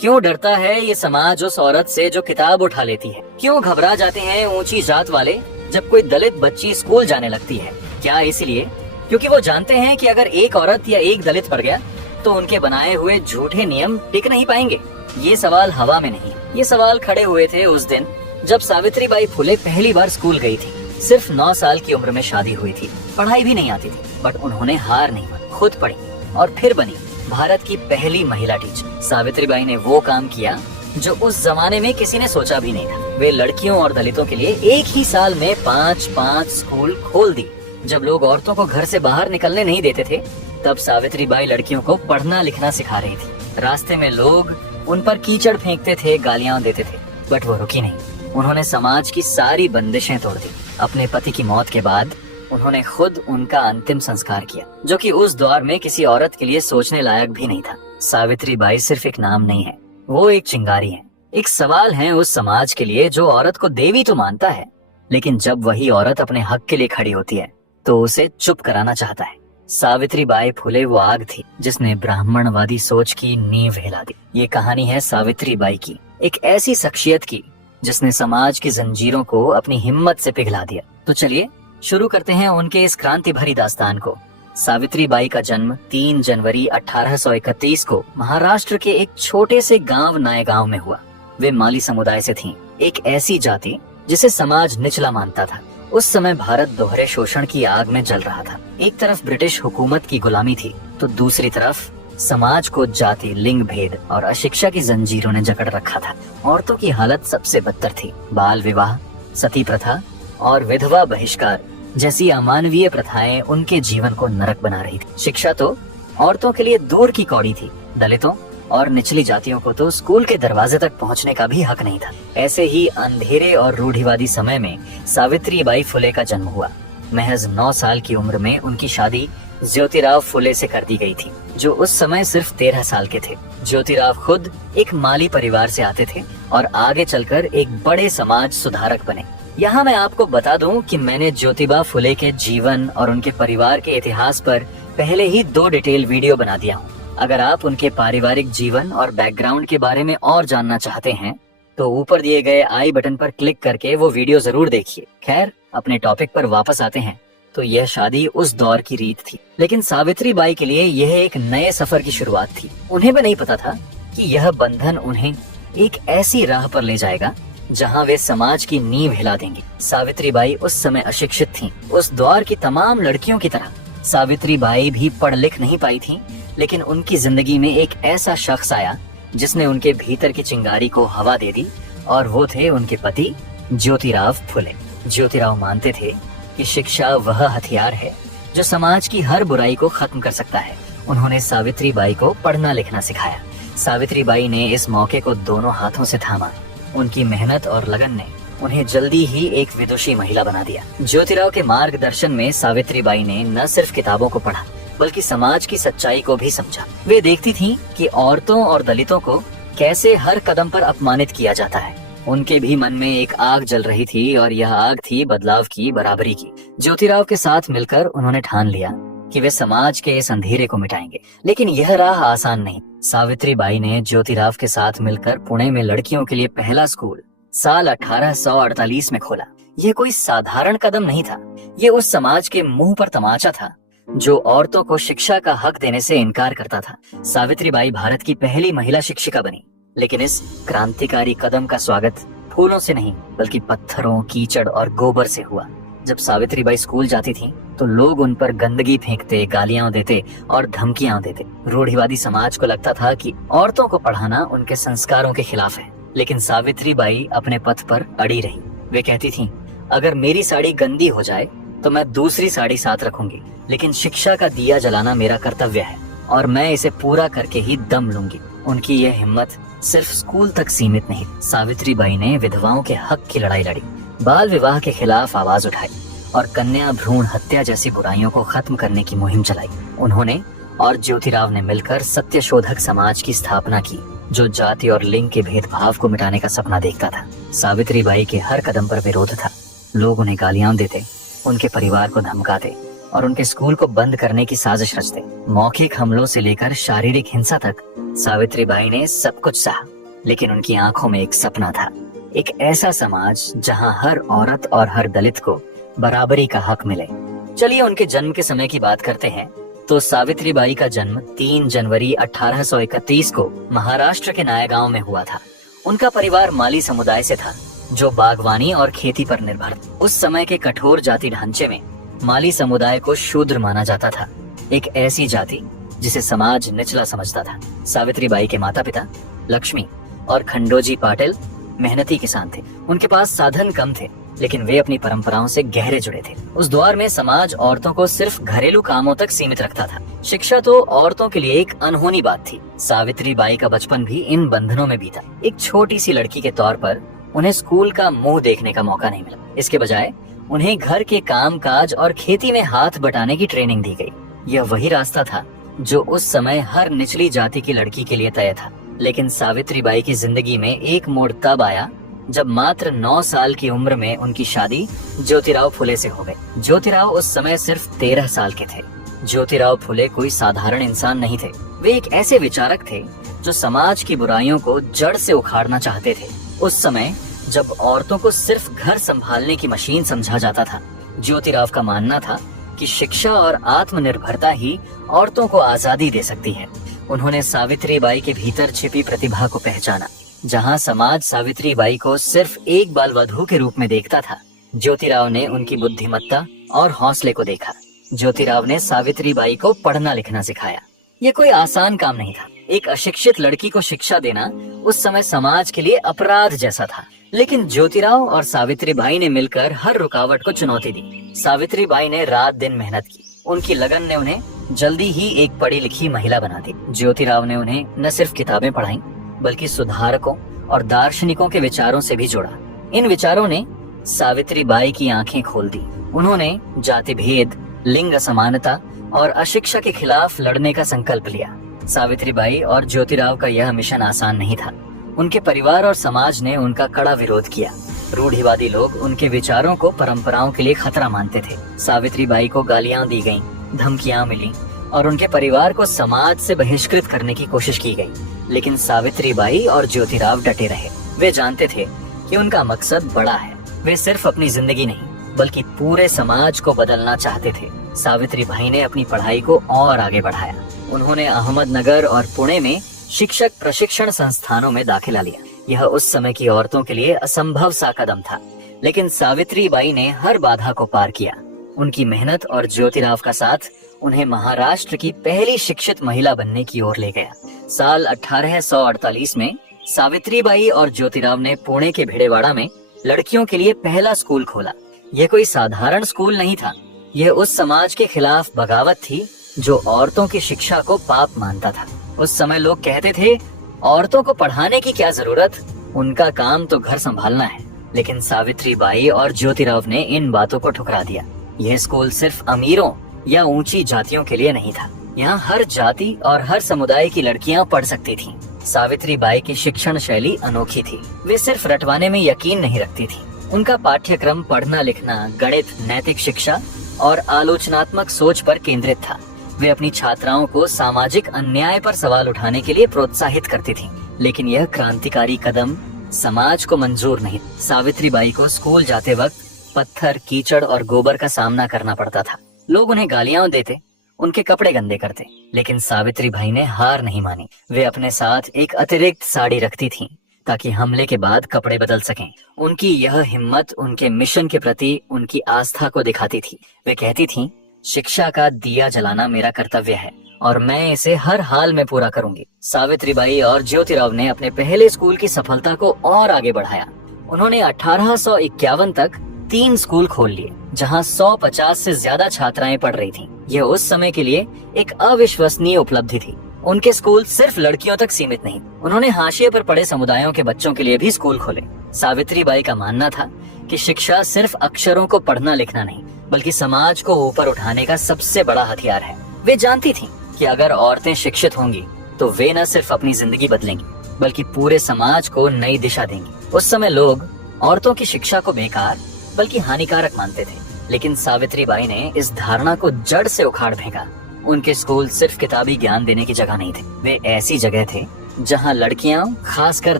क्यों डरता है ये समाज उस औरत से जो किताब उठा लेती है? क्यों घबरा जाते हैं ऊंची जात वाले जब कोई दलित बच्ची स्कूल जाने लगती है? क्या इसलिए क्योंकि वो जानते हैं कि अगर एक औरत या एक दलित पड़ गया तो उनके बनाए हुए झूठे नियम टिक नहीं पाएंगे? ये सवाल हवा में नहीं, ये सवाल खड़े हुए थे उस दिन जब सावित्रीबाई फुले पहली बार स्कूल गई थी। सिर्फ 9 साल की उम्र में शादी हुई थी, पढ़ाई भी नहीं आती थी, बट उन्होंने हार नहीं मानी, खुद पढ़ी और फिर बनी भारत की पहली महिला टीचर। सावित्रीबाई ने वो काम किया जो उस जमाने में किसी ने सोचा भी नहीं था। वे लड़कियों और दलितों के लिए एक ही साल में 5 स्कूल खोल दी। जब लोग औरतों को घर से बाहर निकलने नहीं देते थे, तब सावित्रीबाई लड़कियों को पढ़ना लिखना सिखा रही थी। रास्ते में लोग उन पर कीचड़ फेंकते थे, गालियां देते थे, बट वो रुकी नहीं। उन्होंने समाज की सारी बंदिशें तोड़ दी। अपने पति की मौत के बाद उन्होंने खुद उनका अंतिम संस्कार किया, जो कि उस दौर में किसी औरत के लिए सोचने लायक भी नहीं था। सावित्रीबाई सिर्फ एक नाम नहीं है, वो एक चिंगारी है, एक सवाल है उस समाज के लिए जो औरत को देवी तो मानता है, लेकिन जब वही औरत अपने हक के लिए खड़ी होती है तो उसे चुप कराना चाहता है। सावित्रीबाई फुले वो आग थी जिसने ब्राह्मणवादी सोच की नींव हिला दी। ये कहानी है सावित्रीबाई की, एक ऐसी शख्सियत की जिसने समाज की जंजीरों को अपनी हिम्मत से पिघला दिया। तो चलिए शुरू करते हैं उनके इस क्रांति भरी दास्तान को। सावित्रीबाई का जन्म 3 जनवरी 1831 को महाराष्ट्र के एक छोटे से गांव नायगांव में हुआ। वे माली समुदाय से थीं, एक ऐसी जाति जिसे समाज निचला मानता था। उस समय भारत दोहरे शोषण की आग में जल रहा था। एक तरफ ब्रिटिश हुकूमत की गुलामी थी, तो दूसरी तरफ समाज को जाति, लिंग भेद और अशिक्षा की जंजीरों ने जकड़ रखा था। औरतों की हालत सबसे बदतर थी। बाल विवाह, सती प्रथा और विधवा बहिष्कार जैसी अमानवीय प्रथाएं उनके जीवन को नरक बना रही थी। शिक्षा तो औरतों के लिए दूर की कौड़ी थी। दलितों और निचली जातियों को तो स्कूल के दरवाजे तक पहुंचने का भी हक नहीं था। ऐसे ही अंधेरे और रूढ़िवादी समय में सावित्रीबाई फुले का जन्म हुआ। महज 9 साल की उम्र में उनकी शादी ज्योतिराव फुले से कर दी गई थी, जो उस समय सिर्फ 13 साल के थे। ज्योतिराव खुद एक माली परिवार से आते थे और आगे चलकर एक बड़े समाज सुधारक बने। यहाँ मैं आपको बता दूं कि मैंने ज्योतिबा फुले के जीवन और उनके परिवार के इतिहास पर पहले ही 2 डिटेल वीडियो बना दिया हूँ। अगर आप उनके पारिवारिक जीवन और बैकग्राउंड के बारे में और जानना चाहते हैं तो ऊपर दिए गए आई बटन पर क्लिक करके वो वीडियो जरूर देखिए। खैर, अपने टॉपिक पर वापस आते हैं तो यह शादी उस दौर की रीत थी, लेकिन सावित्रीबाई के लिए यह एक नए सफर की शुरुआत थी। उन्हें भी नहीं पता था कि यह बंधन उन्हें एक ऐसी राह पर ले जाएगा जहां वे समाज की नींव हिला देंगे। सावित्रीबाई उस समय अशिक्षित थीं। उस दौर की तमाम लड़कियों की तरह सावित्रीबाई भी पढ़ लिख नहीं पाई थीं, लेकिन उनकी जिंदगी में एक ऐसा शख्स आया जिसने उनके भीतर की चिंगारी को हवा दे दी, और वो थे उनके पति ज्योतिराव फुले। ज्योतिराव मानते थे कि शिक्षा वह हथियार है जो समाज की हर बुराई को खत्म कर सकता है। उन्होंने सावित्रीबाई को पढ़ना लिखना सिखाया। सावित्रीबाई ने इस मौके को दोनों हाथों से थामा। उनकी मेहनत और लगन ने उन्हें जल्दी ही एक विदुषी महिला बना दिया। ज्योतिराव के मार्गदर्शन में सावित्रीबाई ने न सिर्फ किताबों को पढ़ा बल्कि समाज की सच्चाई को भी समझा। वे देखती थीं कि औरतों और दलितों को कैसे हर कदम पर अपमानित किया जाता है। उनके भी मन में एक आग जल रही थी और यह आग थी बदलाव की, बराबरी की। ज्योतिराव के साथ मिलकर उन्होंने ठान लिया कि वे समाज के इस अंधेरे को मिटाएंगे, लेकिन यह राह आसान नहीं। सावित्रीबाई ने ज्योतिराव के साथ मिलकर पुणे में लड़कियों के लिए पहला स्कूल साल 1848 में खोला। यह कोई साधारण कदम नहीं था, ये उस समाज के मुंह पर तमाचा था जो औरतों को शिक्षा का हक देने से इनकार करता था। सावित्रीबाई भारत की पहली महिला शिक्षिका बनी, लेकिन इस क्रांतिकारी कदम का स्वागत फूलों से नहीं बल्कि पत्थरों, कीचड़ और गोबर से हुआ। जब सावित्रीबाई स्कूल जाती थीं, तो लोग उन पर गंदगी फेंकते, गालियां देते और धमकियां देते। रूढ़िवादी समाज को लगता था कि औरतों को पढ़ाना उनके संस्कारों के खिलाफ है, लेकिन सावित्रीबाई अपने पथ पर अड़ी रही। वे कहती थीं, अगर मेरी साड़ी गंदी हो जाए तो मैं दूसरी साड़ी साथ रखूंगी, लेकिन शिक्षा का दिया जलाना मेरा कर्तव्य है और मैं इसे पूरा करके ही दम लूंगी। उनकी यह हिम्मत सिर्फ स्कूल तक सीमित नहीं। सावित्रीबाई ने विधवाओं के हक की लड़ाई लड़ी, बाल विवाह के खिलाफ आवाज उठाई और कन्या भ्रूण हत्या जैसी बुराइयों को खत्म करने की मुहिम चलाई। उन्होंने और ज्योतिराव ने मिलकर सत्यशोधक समाज की स्थापना की, जो जाति और लिंग के भेदभाव को मिटाने का सपना देखता था। सावित्रीबाई के हर कदम पर विरोध था। लोग उन्हें गालियां देते, उनके परिवार को धमकाते और उनके स्कूल को बंद करने की साजिश रचते। मौखिक हमलों से लेकर शारीरिक हिंसा तक सावित्रीबाई ने सब कुछ सहा, लेकिन उनकी आंखों में एक सपना था, एक ऐसा समाज जहां हर औरत और हर दलित को बराबरी का हक मिले। चलिए उनके जन्म के समय की बात करते हैं। तो सावित्रीबाई का जन्म 3 जनवरी 1831 को महाराष्ट्र के नायगांव में हुआ था। उनका परिवार माली समुदाय से था, जो बागवानी और खेती पर निर्भर था। उस समय के कठोर जाति ढांचे में माली समुदाय को शूद्र माना जाता था, एक ऐसी जाति जिसे समाज निचला समझता था। सावित्रीबाई के माता पिता लक्ष्मी और खंडोजी पाटिल मेहनती किसान थे। उनके पास साधन कम थे, लेकिन वे अपनी परंपराओं से गहरे जुड़े थे। उस दौर में समाज औरतों को सिर्फ घरेलू कामों तक सीमित रखता था। शिक्षा तो औरतों के लिए एक अनहोनी बात थी। सावित्रीबाई का बचपन भी इन बंधनों में बीता। एक छोटी सी लड़की के तौर पर उन्हें स्कूल का मुंह देखने का मौका नहीं मिला। इसके बजाय उन्हें घर के काम काज और खेती में हाथ बटाने की ट्रेनिंग दी गई। यह वही रास्ता था जो उस समय हर निचली जाति की लड़की के लिए तय था। लेकिन सावित्रीबाई की जिंदगी में एक मोड़ तब आया जब मात्र 9 साल की उम्र में उनकी शादी ज्योतिराव फुले से हो गई। ज्योतिराव उस समय सिर्फ 13 साल के थे। ज्योतिराव फुले कोई साधारण इंसान नहीं थे। वे एक ऐसे विचारक थे जो समाज की बुराइयों को जड़ से उखाड़ना चाहते थे। उस समय जब औरतों को सिर्फ घर संभालने की मशीन समझा जाता था, ज्योतिराव का मानना था कि शिक्षा और आत्मनिर्भरता ही औरतों को आजादी दे सकती है। उन्होंने सावित्रीबाई के भीतर छिपी प्रतिभा को पहचाना। जहां समाज सावित्रीबाई को सिर्फ एक बाल वधू के रूप में देखता था, ज्योतिराव ने उनकी बुद्धिमत्ता और हौसले को देखा। ज्योतिराव ने सावित्रीबाई को पढ़ना लिखना सिखाया। ये कोई आसान काम नहीं था। एक अशिक्षित लड़की को शिक्षा देना उस समय समाज के लिए अपराध जैसा था। लेकिन ज्योतिराव और सावित्रीबाई ने मिलकर हर रुकावट को चुनौती दी। सावित्रीबाई ने रात दिन मेहनत की। उनकी लगन ने उन्हें जल्दी ही एक पढ़ी लिखी महिला बना दी। ज्योतिराव ने उन्हें न सिर्फ किताबें पढ़ाई, बल्कि सुधारकों और दार्शनिकों के विचारों से भी जोड़ा। इन विचारों ने सावित्रीबाई की आंखें खोल दी। उन्होंने जाति भेद, लिंग असमानता और अशिक्षा के खिलाफ लड़ने का संकल्प लिया। सावित्रीबाई और ज्योतिराव का यह मिशन आसान नहीं था। उनके परिवार और समाज ने उनका कड़ा विरोध किया। रूढ़िवादी लोग उनके विचारों को परंपराओं के लिए खतरा मानते थे। सावित्रीबाई को गालियां दी गईं, धमकियां मिली और उनके परिवार को समाज से बहिष्कृत करने की कोशिश की गई। लेकिन सावित्रीबाई और ज्योतिराव डटे रहे। वे जानते थे कि उनका मकसद बड़ा है। वे सिर्फ अपनी जिंदगी नहीं, बल्कि पूरे समाज को बदलना चाहते थे। सावित्रीबाई ने अपनी पढ़ाई को और आगे बढ़ाया। उन्होंने अहमदनगर और पुणे में शिक्षक प्रशिक्षण संस्थानों में दाखिला लिया। यह उस समय की औरतों के लिए असंभव सा कदम था, लेकिन सावित्रीबाई ने हर बाधा को पार किया। उनकी मेहनत और ज्योतिराव का साथ उन्हें महाराष्ट्र की पहली शिक्षित महिला बनने की ओर ले गया। साल 1848 में सावित्रीबाई और ज्योतिराव ने पुणे के भिड़ेवाड़ा में लड़कियों के लिए पहला स्कूल खोला। यह कोई साधारण स्कूल नहीं था। यह उस समाज के खिलाफ बगावत थी जो औरतों की शिक्षा को पाप मानता था। उस समय लोग कहते थे, औरतों को पढ़ाने की क्या जरूरत, उनका काम तो घर संभालना है। लेकिन सावित्रीबाई और ज्योतिराव ने इन बातों को ठुकरा दिया। यह स्कूल सिर्फ अमीरों या ऊंची जातियों के लिए नहीं था। यहाँ हर जाति और हर समुदाय की लड़कियां पढ़ सकती थीं। सावित्रीबाई की शिक्षण शैली अनोखी थी। वे सिर्फ रटवाने में यकीन नहीं रखती थी। उनका पाठ्यक्रम पढ़ना लिखना, गणित, नैतिक शिक्षा और आलोचनात्मक सोच पर केंद्रित था। वे अपनी छात्राओं को सामाजिक अन्याय पर सवाल उठाने के लिए प्रोत्साहित करती थीं। लेकिन यह क्रांतिकारी कदम समाज को मंजूर नहीं। सावित्रीबाई को स्कूल जाते वक्त पत्थर, कीचड़ और गोबर का सामना करना पड़ता था। लोग उन्हें गालियां देते, उनके कपड़े गंदे करते, लेकिन सावित्रीबाई ने हार नहीं मानी। वे अपने साथ एक अतिरिक्त साड़ी रखती थीं ताकि हमले के बाद कपड़े बदल सकें। उनकी यह हिम्मत उनके मिशन के प्रति उनकी आस्था को दिखाती थी। वे कहती थीं, शिक्षा का दिया जलाना मेरा कर्तव्य है और मैं इसे हर हाल में पूरा करूंगी। सावित्रीबाई और ज्योतिराव ने अपने पहले स्कूल की सफलता को और आगे बढ़ाया। उन्होंने 1851 तक 3 स्कूल खोल लिए, जहां 150 से ज्यादा छात्राएं पढ़ रही थीं। यह उस समय के लिए एक अविश्वसनीय उपलब्धि थी। उनके स्कूल सिर्फ लड़कियों तक सीमित नहीं, उन्होंने हाशिए पर पड़े समुदायों के बच्चों के लिए भी स्कूल खोले। सावित्रीबाई का मानना था कि शिक्षा सिर्फ अक्षरों को पढ़ना लिखना नहीं, बल्कि समाज को ऊपर उठाने का सबसे बड़ा हथियार है। वे जानती थीं कि अगर औरतें शिक्षित होंगी तो वे न सिर्फ अपनी जिंदगी बदलेंगी, बल्कि पूरे समाज को नई दिशा देंगी। उस समय लोग औरतों की शिक्षा को बेकार बल्कि हानिकारक मानते थे, लेकिन सावित्रीबाई ने इस धारणा को जड़ से उखाड़ फेंका। उनके स्कूल सिर्फ किताबी ज्ञान देने की जगह नहीं थे, वे ऐसी जगह थे जहां लड़कियां, खासकर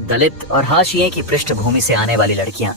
दलित और हाशिए की पृष्ठभूमि से आने वाली लड़कियां,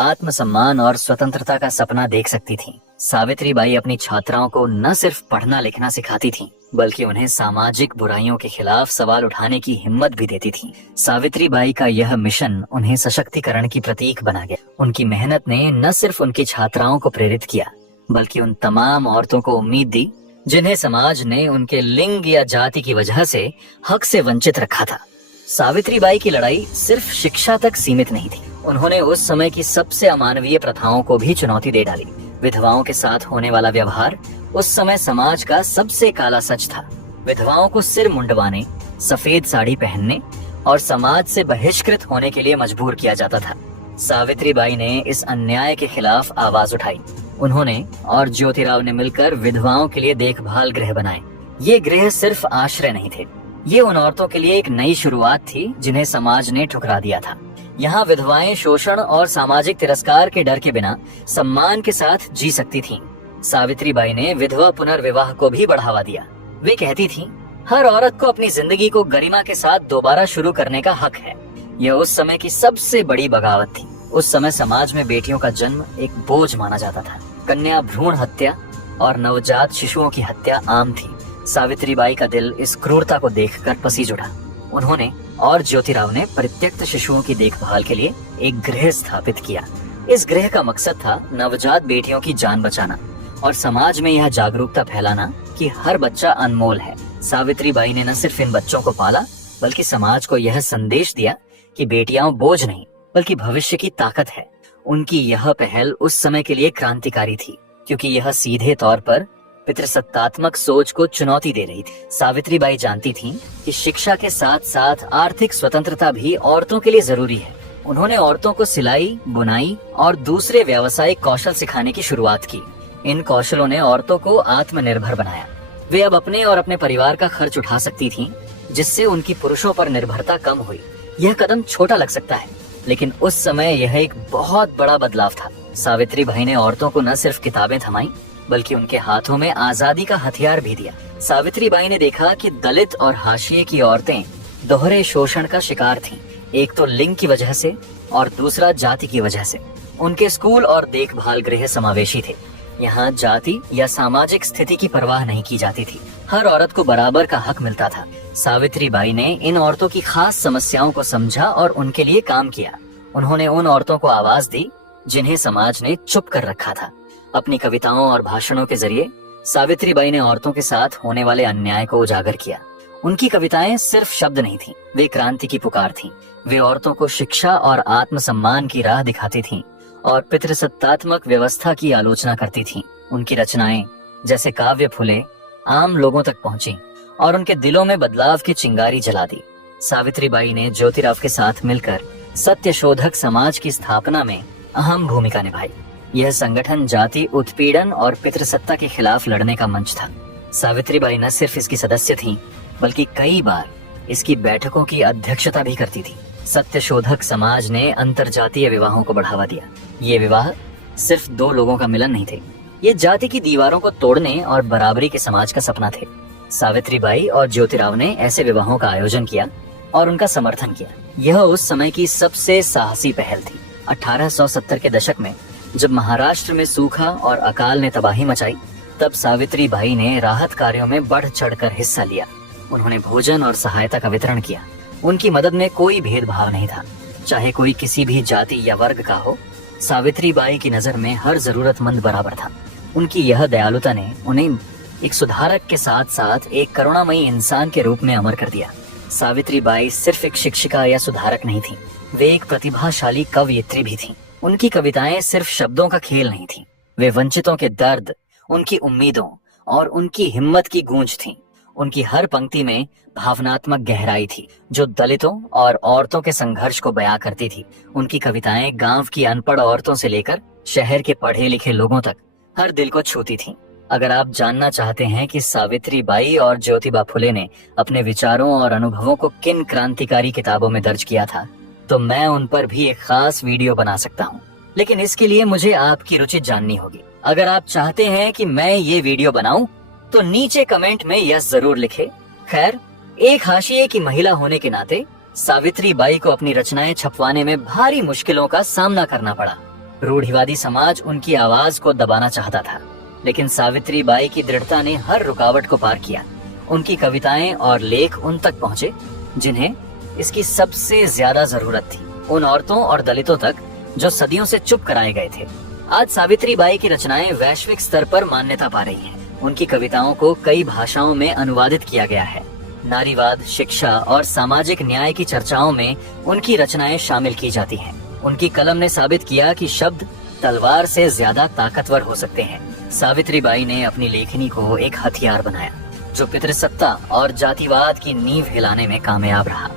आत्मसम्मान और स्वतंत्रता का सपना देख सकती थीं। सावित्रीबाई अपनी छात्राओं को न सिर्फ पढ़ना लिखना सिखाती थीं, बल्कि उन्हें सामाजिक बुराइयों के खिलाफ सवाल उठाने की हिम्मत भी देती थीं। सावित्रीबाई का यह मिशन उन्हें सशक्तिकरण की प्रतीक बना गया। उनकी मेहनत ने न सिर्फ उनकी छात्राओं को प्रेरित किया, बल्कि उन तमाम औरतों को उम्मीद दी जिन्हें समाज ने उनके लिंग या जाति की वजह से हक से वंचित रखा था। सावित्रीबाई की लड़ाई सिर्फ शिक्षा तक सीमित नहीं थी। उन्होंने उस समय की सबसे अमानवीय प्रथाओं को भी चुनौती दे डाली। विधवाओं के साथ होने वाला व्यवहार उस समय समाज का सबसे काला सच था। विधवाओं को सिर मुंडवाने, सफेद साड़ी पहनने और समाज से बहिष्कृत होने के लिए मजबूर किया जाता था। सावित्रीबाई ने इस अन्याय के खिलाफ आवाज उठाई। उन्होंने और ज्योतिराव ने मिलकर विधवाओं के लिए देखभाल गृह बनाए। ये गृह सिर्फ आश्रय नहीं थे, ये उन औरतों के लिए एक नई शुरुआत थी जिन्हें समाज ने ठुकरा दिया था। यहाँ विधवाएं शोषण और सामाजिक तिरस्कार के डर के बिना सम्मान के साथ जी सकती थीं। सावित्रीबाई ने विधवा पुनर्विवाह को भी बढ़ावा दिया। वे कहती थीं, हर औरत को अपनी जिंदगी को गरिमा के साथ दोबारा शुरू करने का हक है। यह उस समय की सबसे बड़ी बगावत थी। उस समय समाज में बेटियों का जन्म एक बोझ माना जाता था। कन्या भ्रूण हत्या और नवजात शिशुओं की हत्या आम थी। सावित्रीबाई का दिल इस क्रूरता को देखकर पसीज उठा। उन्होंने और ज्योतिराव ने परित्यक्त शिशुओं की देखभाल के लिए एक गृह स्थापित किया। इस गृह का मकसद था नवजात बेटियों की जान बचाना और समाज में यह जागरूकता फैलाना कि हर बच्चा अनमोल है। सावित्रीबाई ने न सिर्फ इन बच्चों को पाला, बल्कि समाज को यह संदेश दिया कि बेटियां बोझ नहीं, बल्कि भविष्य की ताकत है। उनकी यह पहल उस समय के लिए क्रांतिकारी थी, क्योंकि यह सीधे तौर पर पितृसत्तात्मक सोच को चुनौती दे रही थी। सावित्रीबाई जानती थीं कि शिक्षा के साथ साथ आर्थिक स्वतंत्रता भी औरतों के लिए जरूरी है। उन्होंने औरतों को सिलाई, बुनाई और दूसरे व्यावसायिक कौशल सिखाने की शुरुआत की। इन कौशलों ने औरतों को आत्मनिर्भर बनाया। वे अब अपने और अपने परिवार का खर्च उठा सकती थीं, जिससे उनकी पुरुषों पर निर्भरता कम हुई। यह कदम छोटा लग सकता है, लेकिन उस समय यह एक बहुत बड़ा बदलाव था। सावित्रीबाई ने औरतों को न सिर्फ किताबें थमाई, बल्कि उनके हाथों में आजादी का हथियार भी दिया। सावित्रीबाई ने देखा कि दलित और हाशिए की औरतें दोहरे शोषण का शिकार थीं, एक तो लिंग की वजह से और दूसरा जाति की वजह से। उनके स्कूल और देखभाल गृह समावेशी थे। यहाँ जाति या सामाजिक स्थिति की परवाह नहीं की जाती थी। हर औरत को बराबर का हक मिलता था। सावित्रीबाई ने इन औरतों की खास समस्याओं को समझा और उनके लिए काम किया। उन्होंने उन औरतों को आवाज दी जिन्हें समाज ने चुप कर रखा था। अपनी कविताओं और भाषणों के जरिए सावित्रीबाई ने औरतों के साथ होने वाले अन्याय को उजागर किया। उनकी कविताएं सिर्फ शब्द नहीं थीं, वे क्रांति की पुकार थीं। वे औरतों को शिक्षा और आत्मसम्मान की राह दिखाती थीं और पितृसत्तात्मक व्यवस्था की आलोचना करती थीं। उनकी रचनाएं जैसे काव्य फूले आम लोगों तक पहुंची और उनके दिलों में बदलाव की चिंगारी जला दी। सावित्रीबाई ने ज्योतिराव के साथ मिलकर सत्यशोधक समाज की स्थापना में अहम भूमिका निभाई। यह संगठन जाति उत्पीड़न और पितृसत्ता के खिलाफ लड़ने का मंच था। सावित्रीबाई न सिर्फ इसकी सदस्य थीं, बल्कि कई बार इसकी बैठकों की अध्यक्षता भी करती थी। सत्यशोधक समाज ने अंतरजातीय विवाहों को बढ़ावा दिया। ये विवाह सिर्फ दो लोगों का मिलन नहीं थे, ये जाति की दीवारों को तोड़ने और बराबरी के समाज का सपना थे। सावित्रीबाई और ज्योतिराव ने ऐसे विवाहों का आयोजन किया और उनका समर्थन किया। यह उस समय की सबसे साहसी पहल थी। 1870 के दशक में जब महाराष्ट्र में सूखा और अकाल ने तबाही मचाई, तब सावित्रीबाई ने राहत कार्यों में बढ़ चढ़कर हिस्सा लिया। उन्होंने भोजन और सहायता का वितरण किया। उनकी मदद में कोई भेदभाव नहीं था, चाहे कोई किसी भी जाति या वर्ग का हो। सावित्रीबाई की नजर में हर जरूरतमंद बराबर था। उनकी यह दयालुता ने उन्हें एक सुधारक के साथ साथ एक करुणामयी इंसान के रूप में अमर कर दिया। सावित्रीबाई सिर्फ एक शिक्षिका या सुधारक नहीं थी, वे एक प्रतिभाशाली कवयित्री भी थीं। उनकी कविताएं सिर्फ शब्दों का खेल नहीं थीं, वे वंचितों के दर्द, उनकी उम्मीदों और उनकी हिम्मत की गूंज थीं। उनकी हर पंक्ति में भावनात्मक गहराई थी, जो दलितों और औरतों के संघर्ष को बयां करती थी। उनकी कविताएं गांव की अनपढ़ औरतों से लेकर शहर के पढ़े लिखे लोगों तक हर दिल को छूती थीं। अगर आप जानना चाहते हैं कि सावित्रीबाई और ज्योतिबा फुले ने अपने विचारों और अनुभवों को किन क्रांतिकारी किताबों में दर्ज किया था, तो मैं उन पर भी एक खास वीडियो बना सकता हूँ। लेकिन इसके लिए मुझे आपकी रुचि जाननी होगी। अगर आप चाहते हैं कि मैं ये वीडियो बनाऊं, तो नीचे कमेंट में यस जरूर लिखे। खैर, एक हाशिए की महिला होने के नाते सावित्री बाई को अपनी रचनाएं छपवाने में भारी मुश्किलों का सामना करना पड़ा। रूढ़िवादी समाज उनकी आवाज को दबाना चाहता था, लेकिन सावित्री बाई की दृढ़ता ने हर रुकावट को पार किया। उनकी कविताएं और लेख उन तक पहुंचे जिन्हें इसकी सबसे ज्यादा जरूरत थी, उन औरतों और दलितों तक जो सदियों से चुप कराए गए थे। आज सावित्री बाई की रचनाएं वैश्विक स्तर पर मान्यता पा रही हैं। उनकी कविताओं को कई भाषाओं में अनुवादित किया गया है। नारीवाद, शिक्षा और सामाजिक न्याय की चर्चाओं में उनकी रचनाएं शामिल की जाती हैं। उनकी कलम ने साबित किया कि शब्द तलवार से ज्यादा ताकतवर हो सकते हैं। सावित्री बाई ने अपनी लेखनी को एक हथियार बनाया जो पितृसत्ता और जातिवाद की नींव हिलाने में कामयाब रहा।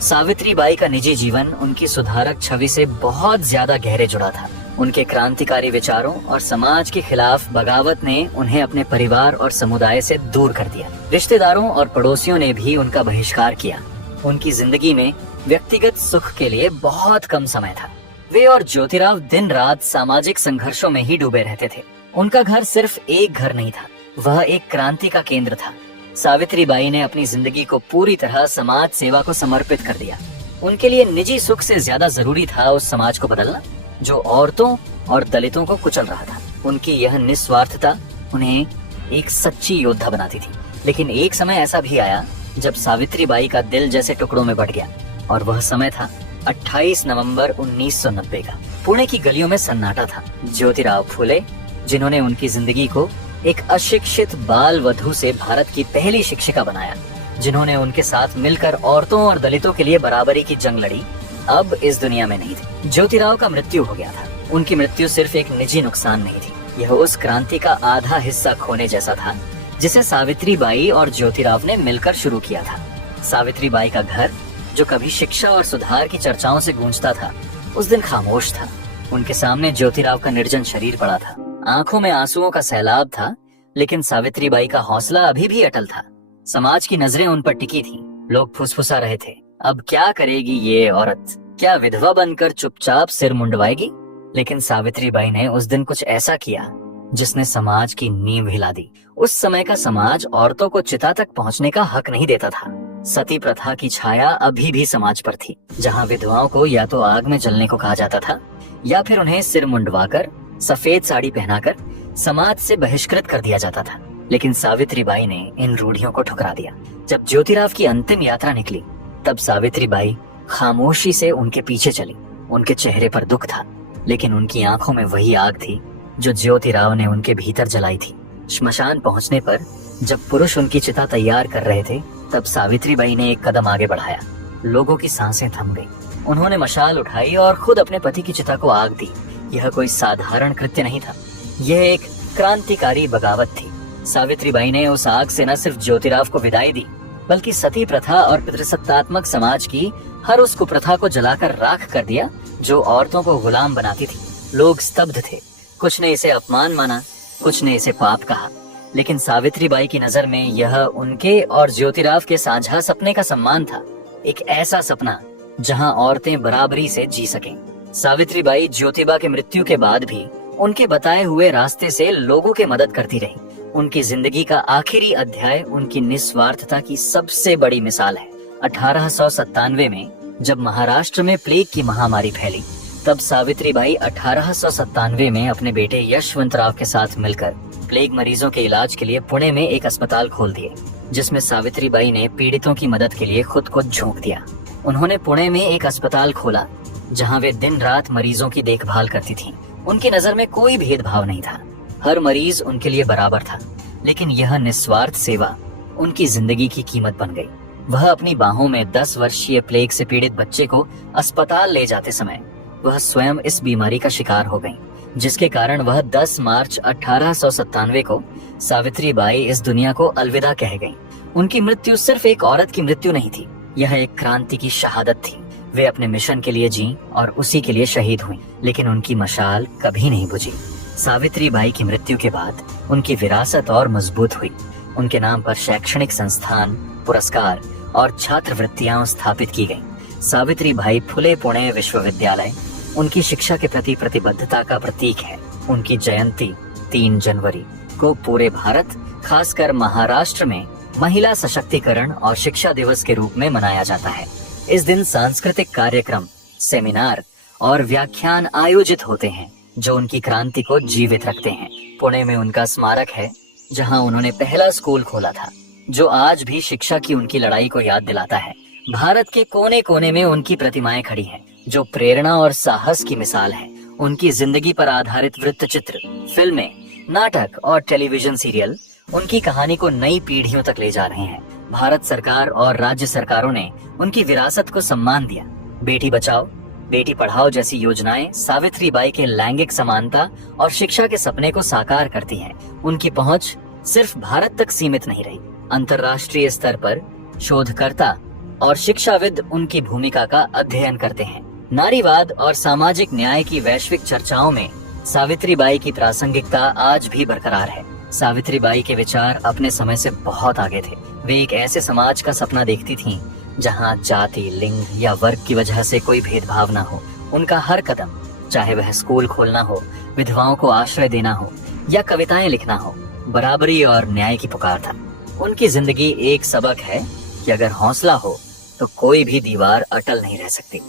सावित्री बाई का निजी जीवन उनकी सुधारक छवि से बहुत ज्यादा गहरे जुड़ा था। उनके क्रांतिकारी विचारों और समाज के खिलाफ बगावत ने उन्हें अपने परिवार और समुदाय से दूर कर दिया। रिश्तेदारों और पड़ोसियों ने भी उनका बहिष्कार किया। उनकी जिंदगी में व्यक्तिगत सुख के लिए बहुत कम समय था। वे और ज्योतिराव दिन रात सामाजिक संघर्षों में ही डूबे रहते थे। उनका घर सिर्फ एक घर नहीं था, वह एक क्रांति का केंद्र था। सावित्री बाई ने अपनी जिंदगी को पूरी तरह समाज सेवा को समर्पित कर दिया। उनके लिए निजी सुख से ज्यादा जरूरी था उस समाज को बदलना जो औरतों और दलितों को कुचल रहा था। उनकी यह निस्वार्थता उन्हें एक सच्ची योद्धा बनाती थी। लेकिन एक समय ऐसा भी आया जब सावित्री बाई का दिल जैसे टुकड़ों में बट गया, और वह समय था 28 नवंबर 1990 का। पुणे की गलियों में सन्नाटा था। ज्योतिराव फुले, जिन्होंने उनकी जिंदगी को एक अशिक्षित बाल वधू से भारत की पहली शिक्षिका बनाया, जिन्होंने उनके साथ मिलकर औरतों और दलितों के लिए बराबरी की जंग लड़ी, अब इस दुनिया में नहीं थे। ज्योतिराव का मृत्यु हो गया था। उनकी मृत्यु सिर्फ एक निजी नुकसान नहीं थी, यह उस क्रांति का आधा हिस्सा खोने जैसा था जिसे सावित्री बाई और ज्योतिराव ने मिलकर शुरू किया था। सावित्री बाई का घर, जो कभी शिक्षा और सुधार की चर्चाओं से गूंजता था, उस दिन खामोश था। उनके सामने ज्योतिराव का निर्जन शरीर पड़ा था। आंखों में आंसुओं का सैलाब था, लेकिन सावित्री बाई का हौसला अभी भी अटल था। समाज की नजरें उन पर टिकी थीं। लोग फुसफुसा रहे थे, अब क्या करेगी ये औरत? क्या विधवा बनकर चुपचाप सिर मुंडवाएगी? लेकिन सावित्री बाई ने उस दिन कुछ ऐसा किया जिसने समाज की नींव हिला दी। उस समय का समाज औरतों को चिता तक पहुंचने का हक नहीं देता था। सती प्रथा की छाया अभी भी समाज पर थी, जहां विधवाओं को या तो आग में जलने को कहा जाता था या फिर उन्हें सिर मुंडवाकर सफेद साड़ी पहनाकर समाज से बहिष्कृत कर दिया जाता था। लेकिन सावित्री बाई ने इन रूढ़ियों को ठुकरा दिया। जब ज्योतिराव की अंतिम यात्रा निकली, तब सावित्री बाई खामोशी से उनके पीछे चली। उनके चेहरे पर दुख था, लेकिन उनकी आंखों में वही आग थी जो ज्योतिराव ने उनके भीतर जलाई थी। श्मशान पहुंचने पर जब पुरुष उनकी चिता तैयार कर रहे थे, तब सावित्री बाई ने एक कदम आगे बढ़ाया। लोगों की सांसें थम गई। उन्होंने मशाल उठाई और खुद अपने पति की चिता को आग दी। यह कोई साधारण कृत्य नहीं था, यह एक क्रांतिकारी बगावत थी। सावित्री बाई ने उस आग से न सिर्फ ज्योतिराव को विदाई दी, बल्कि सती प्रथा और पितृसत्तात्मक समाज की हर उस कुप्रथा को जलाकर राख कर दिया जो औरतों को गुलाम बनाती थी। लोग स्तब्ध थे। कुछ ने इसे अपमान माना, कुछ ने इसे पाप कहा, लेकिन सावित्री बाई की नजर में यह उनके और ज्योतिराव के साझा सपने का सम्मान था। एक ऐसा सपना जहां औरतें बराबरी से जी सकें। सावित्री बाई ज्योतिबा के मृत्यु के बाद भी उनके बताए हुए रास्ते से लोगों की मदद करती रही। उनकी जिंदगी का आखिरी अध्याय उनकी निस्वार्थता की सबसे बड़ी मिसाल है। 1897 में जब महाराष्ट्र में प्लेग की महामारी फैली, तब सावित्री बाई 1897 में अपने बेटे यशवंतराव के साथ मिलकर प्लेग मरीजों के इलाज के लिए पुणे में एक अस्पताल खोल दिए, जिसमें सावित्री बाई ने पीड़ितों की मदद के लिए खुद को झोंक दिया। उन्होंने पुणे में एक अस्पताल खोला जहां वे दिन रात मरीजों की देखभाल करती थीं। उनकी नजर में कोई भेदभाव नहीं था, हर मरीज उनके लिए बराबर था। लेकिन यह निस्वार्थ सेवा उनकी जिंदगी की कीमत बन गई। वह अपनी बाहों में 10 वर्षीय प्लेग से पीड़ित बच्चे को अस्पताल ले जाते समय वह स्वयं इस बीमारी का शिकार हो गई, जिसके कारण वह 10 मार्च 1897 को सावित्री बाई इस दुनिया को अलविदा कह गईं। उनकी मृत्यु सिर्फ एक औरत की मृत्यु नहीं थी, यह एक क्रांति की शहादत थी। वे अपने मिशन के लिए जी और उसी के लिए शहीद हुई, लेकिन उनकी मशाल कभी नहीं बुझी। सावित्री बाई की मृत्यु के बाद उनकी विरासत और मजबूत हुई। उनके नाम पर शैक्षणिक संस्थान, पुरस्कार और छात्रवृत्तियां स्थापित की गईं। सावित्री बाई फुले पुणे विश्वविद्यालय उनकी शिक्षा के प्रति प्रतिबद्धता का प्रतीक है। उनकी जयंती 3 जनवरी को पूरे भारत, खासकर महाराष्ट्र में महिला सशक्तिकरण और शिक्षा दिवस के रूप में मनाया जाता है। इस दिन सांस्कृतिक कार्यक्रम, सेमिनार और व्याख्यान आयोजित होते हैं जो उनकी क्रांति को जीवित रखते हैं। पुणे में उनका स्मारक है जहां उन्होंने पहला स्कूल खोला था, जो आज भी शिक्षा की उनकी लड़ाई को याद दिलाता है। भारत के कोने कोने में उनकी प्रतिमाएं खड़ी हैं, जो प्रेरणा और साहस की मिसाल है। उनकी जिंदगी पर आधारित वृत्तचित्र, फिल्में, नाटक और टेलीविजन सीरियल उनकी कहानी को नई पीढ़ियों तक ले जा रहे हैं। भारत सरकार और राज्य सरकारों ने उनकी विरासत को सम्मान दिया। बेटी बचाओ, बेटी पढ़ाओ जैसी योजनाएं सावित्री बाई के लैंगिक समानता और शिक्षा के सपने को साकार करती हैं। उनकी पहुंच सिर्फ भारत तक सीमित नहीं रही। अंतर्राष्ट्रीय स्तर पर शोधकर्ता और शिक्षाविद उनकी भूमिका का अध्ययन करते हैं। नारीवाद और सामाजिक न्याय की वैश्विक चर्चाओं में सावित्री बाई की प्रासंगिकता आज भी बरकरार है। सावित्री बाई के विचार अपने समय से बहुत आगे थे। वे एक ऐसे समाज का सपना देखती थीं जहां जाति, लिंग या वर्ग की वजह से कोई भेदभाव न हो। उनका हर कदम, चाहे वह स्कूल खोलना हो, विधवाओं को आश्रय देना हो या कविताएं लिखना हो, बराबरी और न्याय की पुकार था। उनकी जिंदगी एक सबक है कि अगर हौसला हो तो कोई भी दीवार अटल नहीं रह सकती।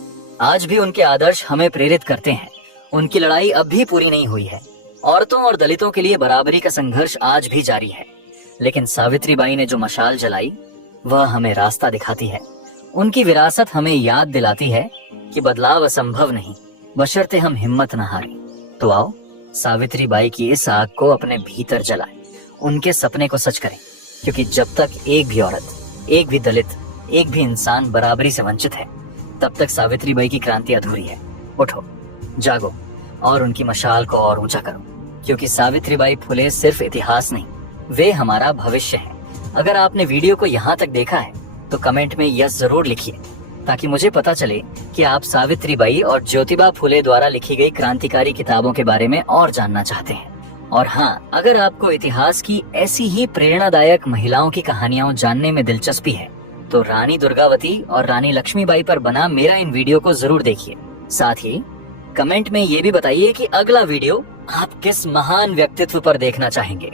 आज भी उनके आदर्श हमें प्रेरित करते हैं। उनकी लड़ाई अब भी पूरी नहीं हुई है। औरतों और दलितों के लिए बराबरी का संघर्ष आज भी जारी है, लेकिन सावित्री बाई ने जो मशाल जलाई वह हमें रास्ता दिखाती है। उनकी विरासत हमें याद दिलाती है कि बदलाव असंभव नहीं, बशर्ते हम हिम्मत न हारें। तो आओ सावित्री बाई की इस आग को अपने भीतर जलाएं, उनके सपने को सच करें, क्योंकि जब तक एक भी औरत, एक भी दलित, एक भी इंसान बराबरी से वंचित है, तब तक सावित्री बाई की क्रांति अधूरी है। उठो, जागो और उनकी मशाल को और ऊंचा करो, क्योंकि सावित्री बाई फुले सिर्फ इतिहास नहीं, वे हमारा भविष्य है। अगर आपने वीडियो को यहाँ तक देखा है तो कमेंट में यस जरूर लिखिए, ताकि मुझे पता चले कि आप सावित्री बाई और ज्योतिबा फुले द्वारा लिखी गई क्रांतिकारी किताबों के बारे में और जानना चाहते हैं। और हाँ, अगर आपको इतिहास की ऐसी ही प्रेरणादायक महिलाओं की कहानियां जानने में दिलचस्पी है तो रानी दुर्गावती और रानी लक्ष्मीबाई पर बना मेरा इन वीडियो को जरूर देखिए। साथ ही कमेंट में ये भी बताइए कि अगला वीडियो आप किस महान व्यक्तित्व पर देखना चाहेंगे।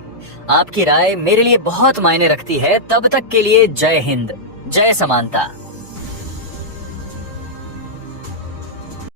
आपकी राय मेरे लिए बहुत मायने रखती है। तब तक के लिए जय हिंद, जय समानता।